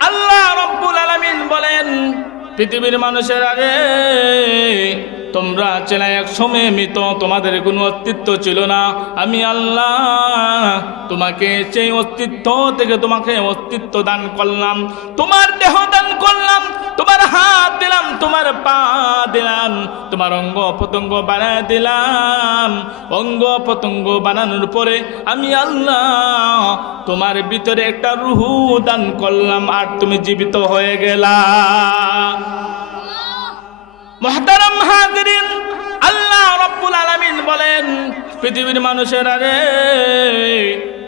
আল্লাহ রব্বুল আলমিন বলেন পৃথিবীর মানুষের আগে তোমরা ছেলে এক সময় মৃত, তোমাদের কোনো অস্তিত্ব ছিল না। আমি আল্লাহ তোমাকে সেই অস্তিত্ব থেকে তোমাকে অস্তিত্ব দান করলাম, তোমার দেহ দান করলাম, তোমার হাত দিলাম, তোমার পা দিলাম, তোমার অঙ্গ প্রত্যঙ্গ বানায় দিলাম। অঙ্গ প্রত্যঙ্গ বানানোর পরে আমি আল্লাহ তোমার ভিতরে একটা রুহু দান করলাম, আর তুমি জীবিত হয়ে গেলা। মহতারাম হাজরিন, আল্লাহ রব্বুল আলামিন বলেন, পৃথিবীর মানুষের আরে,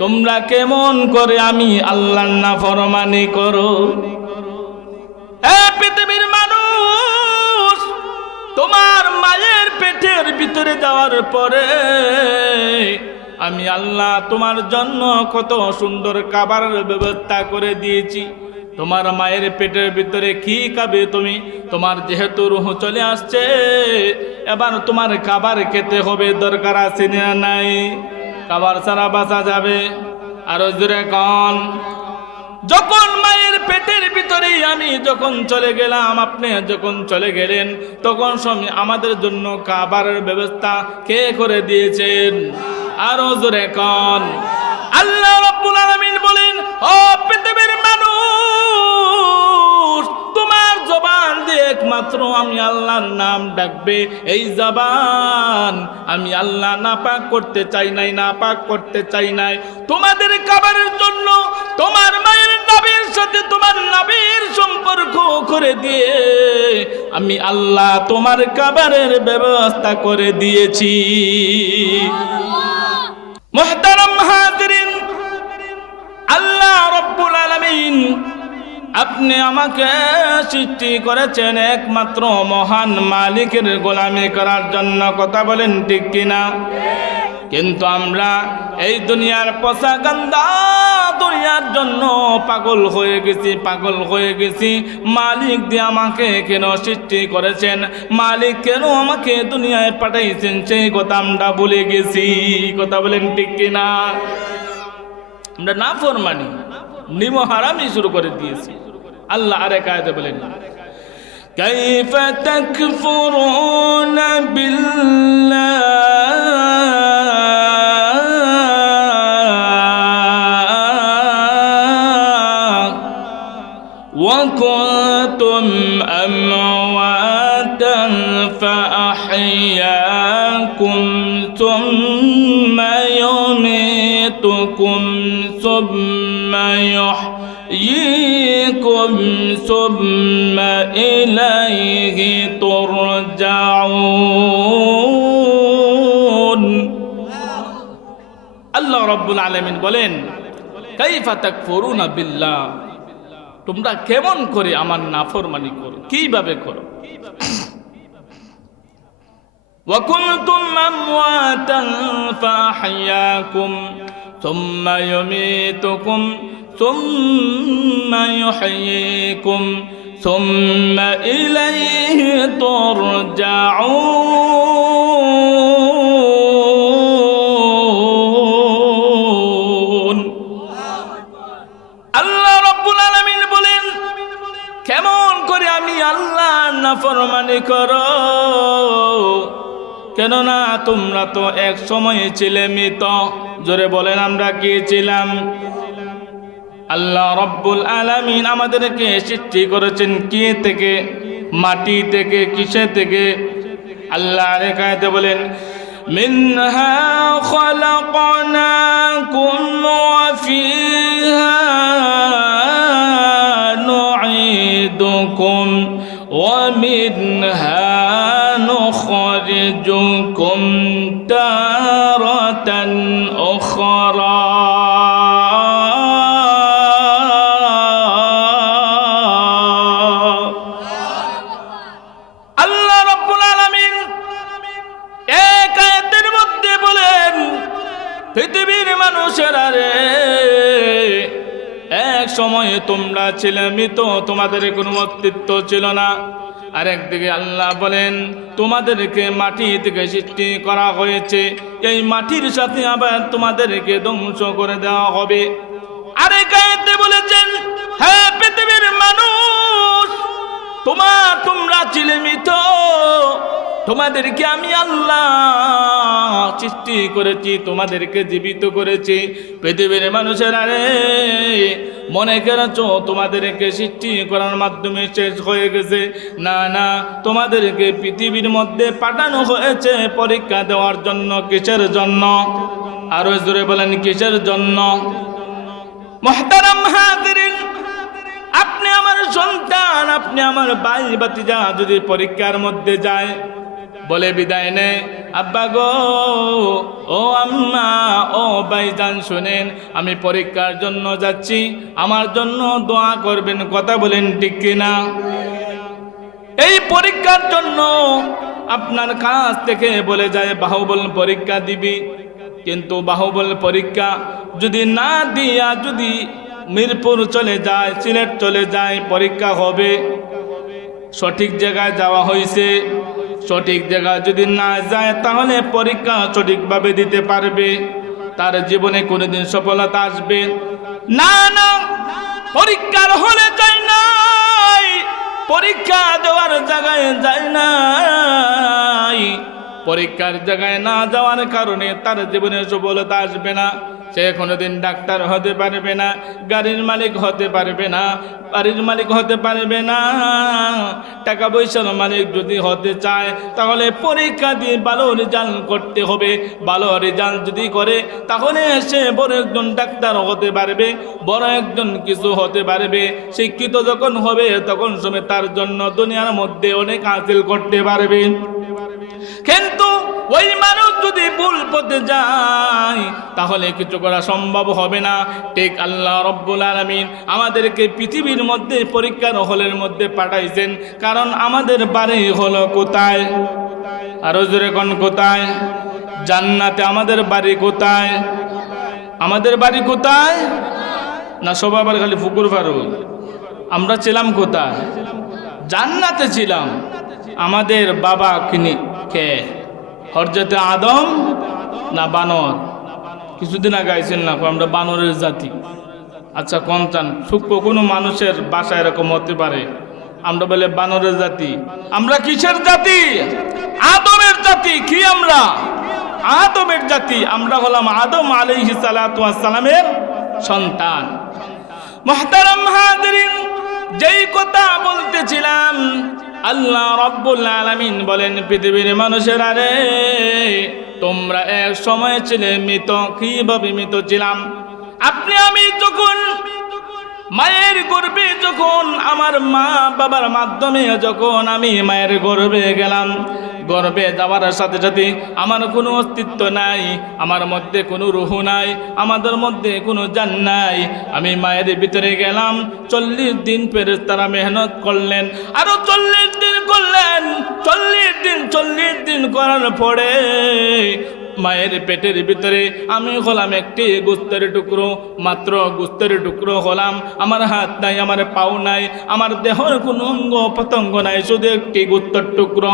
তোমরা কেমন করে আমি আল্লাহর না ফরমানি করো পৃথিবীর মানুষ, তোমার মায়ের পেটের ভিতরে যাওয়ার পরে, আমি আল্লাহ তোমার জন্য কত সুন্দর খাবারের ব্যবস্থা করে দিয়েছি। তোমার মায়ের পেটের ভিতরে কি খাবে তুমি? তোমার যেহেতু রুহ চলে আসছে, এবার তোমার খাবার খেতে হবে, দরকার আছে না নাই? খাবার ছাড়া বাঁচা যাবে। আরও জোরে কন। যখন মায়ের পেটের ভিতরে আমি যখন চলে গেলাম, আপনি যখন চলে গেলেন, তখন সময় আমাদের জন্য খাবারের ব্যবস্থা কে করে দিয়েছেন? আরও জোরে কন। আল্লাহ একমাত্র আমি আল্লাহর নাম ডাকবে। এই জবান আমি আল্লাহ না পাক করতে চাই নাই না পাক করতে চাই নাই। তোমাদের খাবারের জন্য তোমার মায়ের নবীর সাথে তোমার নবীর সম্পর্ক করে দিয়ে আমি আল্লাহ তোমার খাবারের ব্যবস্থা করে দিয়েছি। মোহতারাম হাজরিন আল্লাহ রব্বুল আলামিন আপনি আমাকে সৃষ্টি করেছেন একমাত্র মহান মালিকের গোলামি করার জন্য কথা বলেন ঠিক কিনা? কিন্তু আমরা এই দুনিয়ার পচা গান্দা দুনিয়ার জন্য পাগল হয়ে গেছি, পাগল হয়ে গেছি। মালিক দিয়ে আমাকে কেন সৃষ্টি করেছেন? মালিক কেন আমাকে দুনিয়ায় পাঠাইছেন? সেই কথা আমরা ভুলে গেছি। কথা বলেন ঠিক কিনা? আমরা না ফরমানি নিম হারামি শুরু করে দিয়েছি। আল্লাহ আরে কায়দে বলেন كيف تكفرون بالله وكنتم আল্লাহ রব্বুল আলমিন বলেন কাইফা তাকফুরুনা বিল্লাহ তোমরা কেমন করে আমার নাফরমানি করো কিভাবে করো وكنتم أمواتا فأحياكم ثم يميتكم ثم يحييكم ثم إليه ترجعون নাফরমানি করো। কেননা তোমরা তো এক সময়ে ছিলে মৃত। জোরে বলেন আমরা কি ছিলাম? আল্লাহ রব্বুল আলামিন আমাদেরকে সৃষ্টি করেছেন কি থেকে? মাটি থেকে, কিসে থেকে? আল্লাহ রেখাতে বলেন, মিনহা খলাকনাকুম ওয়া ফিহা তোমরা ছিলে মৃত, তোমাদের কোনো অস্তিত্ব ছিল না। আর একদিকে আল্লাহ বলেন, তোমাদেরকে মাটি থেকে সৃষ্টি করা হয়েছে। এই মাটির সাথে আবার তোমাদেরকে ধ্বংস করে দেওয়া হবে। আয়াতে বলেছেন হ্যাঁ পৃথিবীর মানুষ, তোমার তোমরা ছিলে মৃত তোমাদেরকে আমি আল্লাহ সৃষ্টি করেছি, তোমাদেরকে জীবিত করেছি। পৃথিবীর মানুষের আরে মনে করেছ তোমাদেরকে সৃষ্টি করার মাধ্যমে শেষ হয়ে গেছে? না না, তোমাদেরকে পৃথিবীর মধ্যে পাঠানো হয়েছে পরীক্ষা দেওয়ার জন্য, কিসের জন্য? আরও জোরে বলেন, কিসের জন্য? আপনি আমার সন্তান, আপনি আমার ভাই বাতিজা যদি পরীক্ষার মধ্যে যায় বলে বিদায় নে। আব্বা গো, ও আম্মা, ও ভাইজান শুনেন, আমি পরীক্ষার জন্য যাচ্ছি। আমার জন্য দোয়া করবেন, কথা বলেন ঠিক কিনা? এই পরীক্ষার জন্য আপনার কাছ থেকে বলে যায়, বাহুবল পরীক্ষা দিবি। কিন্তু বাহুবল পরীক্ষা যদি না দিয়া, যদি মিরপুর চলে যায়, সিলেট চলে যায়, পরীক্ষা হবে। সঠিক জায়গায় যাওয়া হয়েছে সঠিক জায়গায় যদি না যায়, তাহলে পরীক্ষা সঠিকভাবে দিতে পারবে। তার জীবনে কোনোদিন সফলতা আসবে। না না, পরীক্ষার হলে যায় নাই। পরীক্ষা দেওয়ার জায়গায় যায় নাই। পরীক্ষার জায়গায় না যাওয়ার কারণে তার জীবনে সফলতা আসবে না। সে কোনোদিন ডাক্তার হতে পারবে না, গাড়ির মালিক হতে পারবে না, বাড়ির মালিক হতে পারবে না। টাকা পয়সার মালিক যদি হতে চায়, তাহলে পরীক্ষা দিয়ে ভালো রেজাল্ট করতে হবে। ভালো রেজাল্ট যদি করে, তাহলে সে বড় একজন ডাক্তার হতে পারবে, বড় একজন কিছু হতে পারবে। শিক্ষিত যখন হবে, তখন সময় তার জন্য দুনিয়ার মধ্যে অনেক হাসিল করতে পারবে। কিন্তু ওই মানুষ যদি ভুল পথে যায়, তাহলে কিছু করা সম্ভব হবে না। ঠিক আল্লাহ রব্বুল আলমিন আমাদেরকে পৃথিবীর মধ্যে পরীক্ষার হলের মধ্যে পাঠাইছেন, কারণ আমাদের বাড়ি হলো কোথায়? আরও জোরে কোন কোথায়? জান্নাতে আমাদের বাড়ি কোথায়? আমাদের বাড়ি কোথায়? না সব আবার খালি ফুকুর ফারুক? আমরা ছিলাম কোথায়? জান্নাতে ছিলাম। আমাদের বাবা কিনি কে? হরজতে আদম না বানর? কিছুদিন আগে আইছেন না আমরা বানরের জাতি। আচ্ছা কোন চান? সূক্ষ্ম কোনো মানুষের বাসা এরকম হতে পারে? আমরা বলে বানরের জাতি। আমরা কিসের জাতি? আদমের জাতি। কি আমরা? আদমের জাতি। আমরা হলাম আদম ওয়াস সালামের সন্তান। মহতারাম হাজরিন, যেই কথা বলতেছিলাম আল্লাহ রব্বুল আলমিন বলেন, পৃথিবীর মানুষের আরে তোমরা এক সময় ছিলে মৃত, কীভাবে মৃত ছিলাম? আপনি আমি যখন মায়ের গর্বে যখন, আমার মা বাবার মাধ্যমে যখন আমি মায়ের গর্বে গেলাম, গর্বে যাওয়ার সাথে সাথে আমার কোনো অস্তিত্ব নাই, আমার মধ্যে কোনো রুহু নাই, আমাদের মধ্যে কোনো জান নাই। আমি মায়ের ভিতরে গেলাম, চল্লিশ দিন পেরে তারা মেহনত করলেন। আরও চল্লিশ দিন করলেন, চল্লিশ দিন চল্লিশ দিন করার পরে মায়ের পেটের ভিতরে আমি হলাম একটি গুস্তের টুকরো, মাত্র গুস্তের টুকরো হলাম। আমার হাত নাই, আমার পাও নাই, আমার দেহর কোনো অঙ্গ পতঙ্গ নাই, শুধু একটি গুস্তের টুকরো।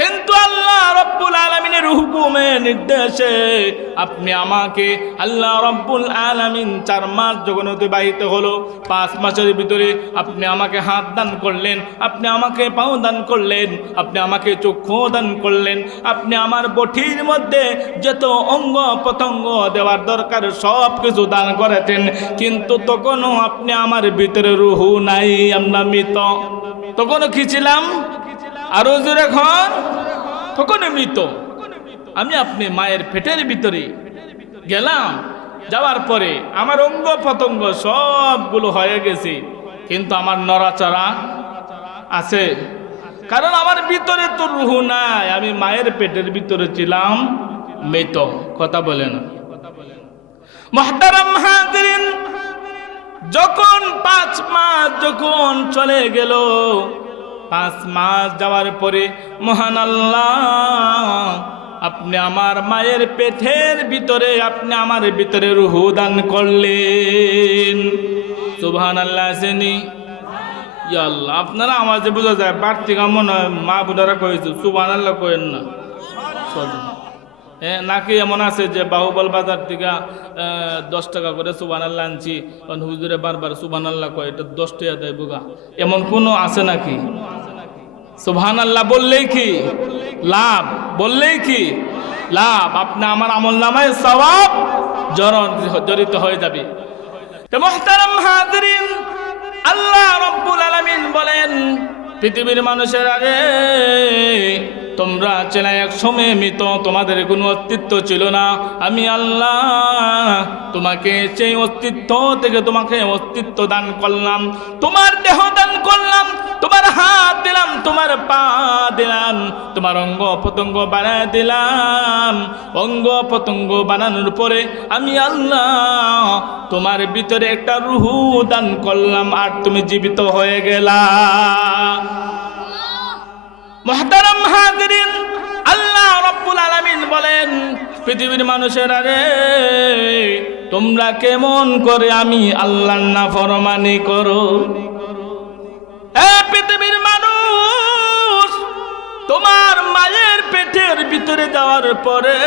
কিন্তু আল্লাহ রব্বুল আলমিনের হুকুমে, নির্দেশে আপনি আমাকে আল্লাহ রব্বুল আলমিন চার মাস যখন অতিবাহিত হলো, পাঁচ মাসের ভিতরে আপনি আমাকে হাত দান করলেন, আপনি আমাকে পাও দান করলেন, আপনি আমাকে চক্ষু দান করলেন, আপনি আমার বঠির মধ্যে যত অঙ্গ প্রত্যঙ্গ দেওয়ার দরকার, সব কিছু দান করেছেন। কিন্তু তখনও আপনি আমার ভিতরে রুহু নাই, আমরা মৃত। তখনও কি ছিলাম? আরও জোরে খন তখনই মৃত। আমি আপনি মায়ের পেটের ভিতরে গেলাম। যাওয়ার পরে আমার অঙ্গ প্রত্যঙ্গ সবগুলো হয়ে গেছে। কিন্তু আমার নড়াচড়া আছে। কারণ আমার ভিতরে তো রুহু নাই। আমি মায়ের পেটের ভিতরে ছিলাম, মৃত। কথা বলে না। মহতারাম হাজরিন, যখন পাঁচ মাস যখন চলে গেল, পাঁচ মাস যাওয়ার পরে, মহান আল্লাহ, আপনি আমার মায়ের পেটের ভিতরে, আপনি আমার ভিতরে রুহু দান করলেন। সুবহান আল্লাহ আল্লাহ আপনারা যে বোঝা যায়, বাড়তি কাম মনে হয় মা বোনেরা কয়েছে সুবহান আল্লাহ কয়েন না হ্যাঁ নাকি এমন আছে যে বাহুবল বাজার থেকে দশ টাকা করে সুবান আল্লাহ আনছি কারণ হুজুরে বারবার সুবান আল্লাহ কয়, এটা দশ টাকা দেয় বুগা। এমন কোনো আছে নাকি? সুবহান আল্লাহ বললেই কি? লাভ। বললেই কি? লাভ। আপনি আমার আমল নামায় সবাব জড়িত হয়ে যাবে। হাজরিন আল্লাহ রব্বুল আলামিন বলেন পৃথিবীর মানুষের আগে তোমরা চেনা এক সময় মৃত, তোমাদের কোনো অস্তিত্ব ছিল না। আমি আল্লাহ তোমাকে সেই অস্তিত্ব থেকে তোমাকে অস্তিত্ব দান করলাম। তোমার দেহ দান করলাম, তোমার হাত দিলাম, তোমার পা দিলাম, তোমার অঙ্গ প্রত্যঙ্গ বানায় দিলাম। অঙ্গ প্রত্যঙ্গ বানানোর পরে আমি আল্লাহ তোমার ভিতরে একটা রুহু দান করলাম, আর তুমি জীবিত হয়ে গেলা। মহতারাম হাজরিন, আল্লাহ রব্বুল আলামিন বলেন, পৃথিবীর মানুষের আরে, তোমরা কেমন করে আমি আল্লাহর না ফরমানি করো পৃথিবীর মানুষ, তোমার মায়ের পেটের ভিতরে যাওয়ার পরে,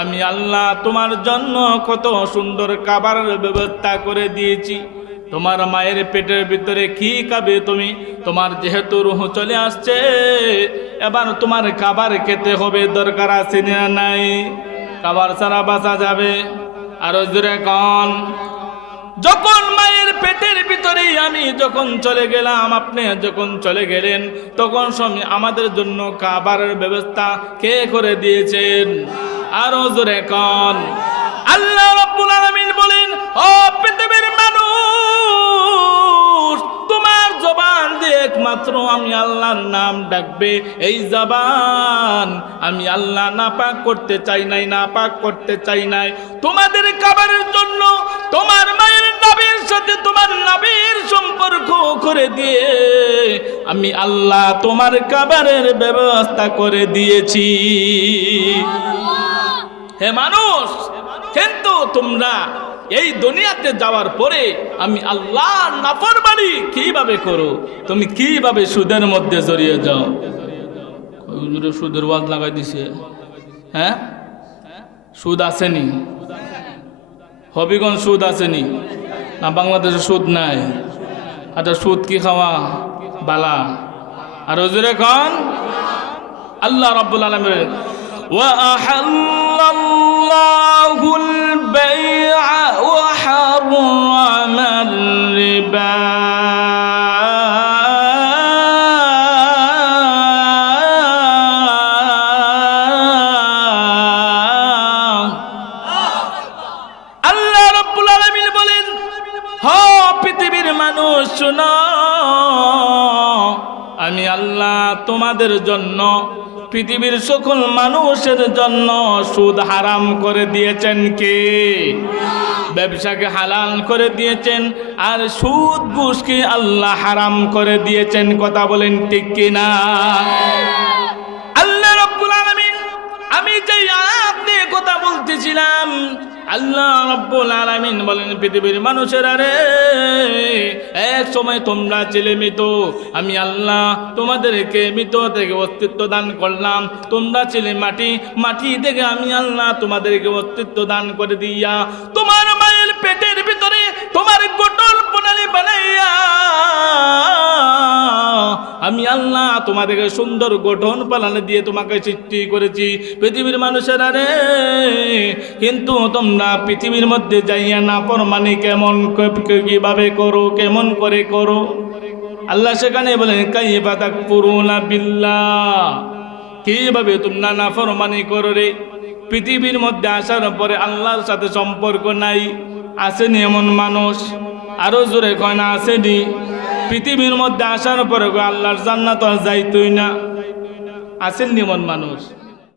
আমি আল্লাহ তোমার জন্য কত সুন্দর খাবারের ব্যবস্থা করে দিয়েছি। তোমার মায়ের পেটের ভিতরে কি খাবে তুমি? তোমার যেহেতু রুহ চলে আসছে, এবার তোমার খাবার খেতে হবে, দরকার আছে না নাই? খাবার ছাড়া বাঁচা যাবে। আরও জোরে কন। যখন মায়ের পেটের ভিতরে আমি যখন চলে গেলাম, আপনি যখন চলে গেলেন, তখন সময় আমাদের জন্য খাবারের ব্যবস্থা কে করে দিয়েছেন? আরও জোরে কন। আল্লাহ বলেন, ও পৃথিবীর একমাত্র আমি আল্লাহর নাম ডাকবে। এই জবান আমি আল্লাহ না পাক করতে চাই নাই না পাক করতে চাই নাই। তোমাদের খাবারের জন্য তোমার মায়ের নাবির সাথে তোমার নাবির সম্পর্ক করে দিয়ে আমি আল্লাহ তোমার খাবারের ব্যবস্থা করে দিয়েছি। হে মানুষ। কিন্তু তোমরা এই দুনিয়াতে যাওয়ার পরে আমি আল্লাহ নাফর বাড়ি কীভাবে করো? তুমি কীভাবে সুদের মধ্যে জড়িয়ে যাও? সুদের ওয়াজ লাগাই দিছে। হ্যাঁ? সুদ আসেনি। হবিগঞ্জ সুদ আসেনি। না, বাংলাদেশে সুদ নাই। আচ্ছা সুদ কি খাওয়া? বালা। আর হজুর এখন আল্লাহ রাবুল আলমের ওয়া আহাল্লাল্লাহু আমি আল্লাহ তোমাদের জন্য, পৃথিবীর সকল মানুষের জন্য সুদ হারাম করে দিয়েছেন কে? ব্যবসাকে হালাল করে দিয়েছেন, আর সুদ ঘুষকে আল্লাহ হারাম করে দিয়েছেন, কথা বলেন ঠিক কিনা? আল্লাহ রব্বুল আলামিন, আমি যে আপনি কথা বলতেছিলাম আল্লাহ রব্বুল আলামিন বলেন, পৃথিবীর মানুষের আরে এক সময় তোমরা ছেলে মৃত, আমি আল্লাহ তোমাদেরকে মৃত থেকে অস্তিত্ব দান করলাম। তোমরা ছেলে মাটি মাটি থেকে আমি আল্লাহ তোমাদেরকে অস্তিত্ব দান করে দিয়া, তোমার মায়ের পেটের ভিতরে তোমার গোটল প্রণালী বানাইয়া আমি আল্লাহ তোমাদেরকে সুন্দর গঠন পালনে দিয়ে তোমাকে সৃষ্টি করেছি। পৃথিবীর মানুষের আরে কিন্তু তোমরা পৃথিবীর মধ্যে যাইয়া না পর মানে কেমন কীভাবে করো, কেমন করে করো? আল্লাহ সেখানে বলেন কাইবা তাক পুরোনা বিল্লা কীভাবে তোমরা না ফরমানি করো রে? পৃথিবীর মধ্যে আসার পরে আল্লাহর সাথে সম্পর্ক নাই, আসেনি এমন মানুষ, আরও জোরে কয় না, আসেনি। পৃথিবীর মধ্যে আসার পরে আল্লাহর জান্নাত যাইতই না। আসেননি মন মানুষ।